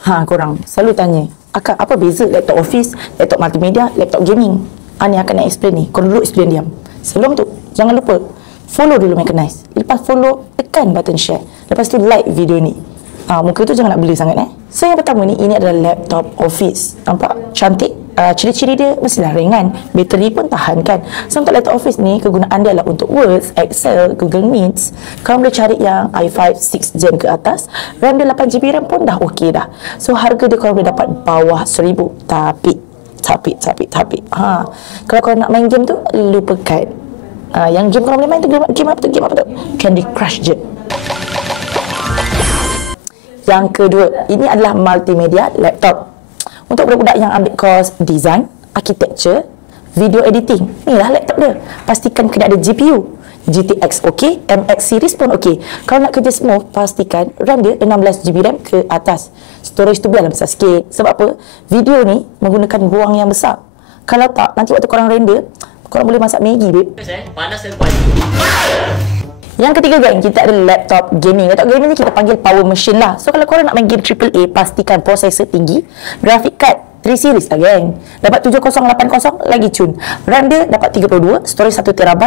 Korang selalu tanya, Akak, apa beza laptop office, laptop multimedia, laptop gaming? Ni akan nak explain ni. Korang duduk sebelum diam. Sebelum tu, jangan lupa follow dulu Mechanized. Lepas follow, tekan button share. Lepas tu like video ni. Muka tu jangan nak beli sangat So yang pertama ni, ini adalah laptop office. Nampak? Cantik. Ciri-ciri dia mestilah ringan. Bateri pun tahan kan. So untuk laptop office ni, kegunaan dia adalah untuk Word, Excel, Google Meets. Korang boleh cari yang i5 6 Gen ke atas. RAM dia 8GB RAM pun dah okey dah. So harga dia korang boleh dapat bawah 1000. Tapi kalau korang nak main game tu, lupakan. Yang game korang boleh main tu game apa tu? Candy Crush je. Yang kedua, ini adalah multimedia laptop. Untuk budak-budak yang ambil course design, architecture, video editing, inilah laptop dia. Pastikan kena ada GPU. GTX okey, MX series pun okey. Kalau nak kerja smooth, pastikan RAM dia 16GB RAM ke atas. Storage tu biarlah besar sikit. Sebab apa? Video ni menggunakan ruang yang besar. Kalau tak, nanti waktu korang render, korang boleh masak Maggi, babe. Panas dan kuat. Yang ketiga geng, kita ada laptop gaming. Laptop gaming ni kita panggil power machine lah. So kalau korang nak main game AAA, pastikan prosesor tinggi. Graphic card 3 series lah geng. Dapat 7080 lagi cun. RAM dia dapat 32, storage 1TB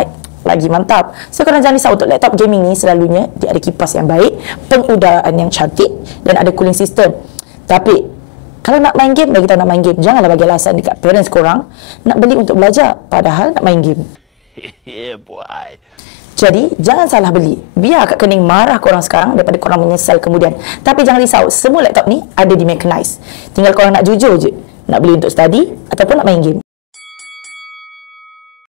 lagi mantap. So korang jangan risau, untuk laptop gaming ni selalunya dia ada kipas yang baik, pengudaraan yang cantik dan ada cooling system. Tapi kalau nak main game, bagi tahu nak main game, janganlah bagi alasan dekat parents korang nak beli untuk belajar padahal nak main game. Yeah boy. Jadi, jangan salah beli. Biar Kak Kening marah korang sekarang daripada korang menyesal kemudian. Tapi jangan risau, semua laptop ni ada di Mechanized. Tinggal korang nak jujur je. Nak beli untuk study ataupun nak main game.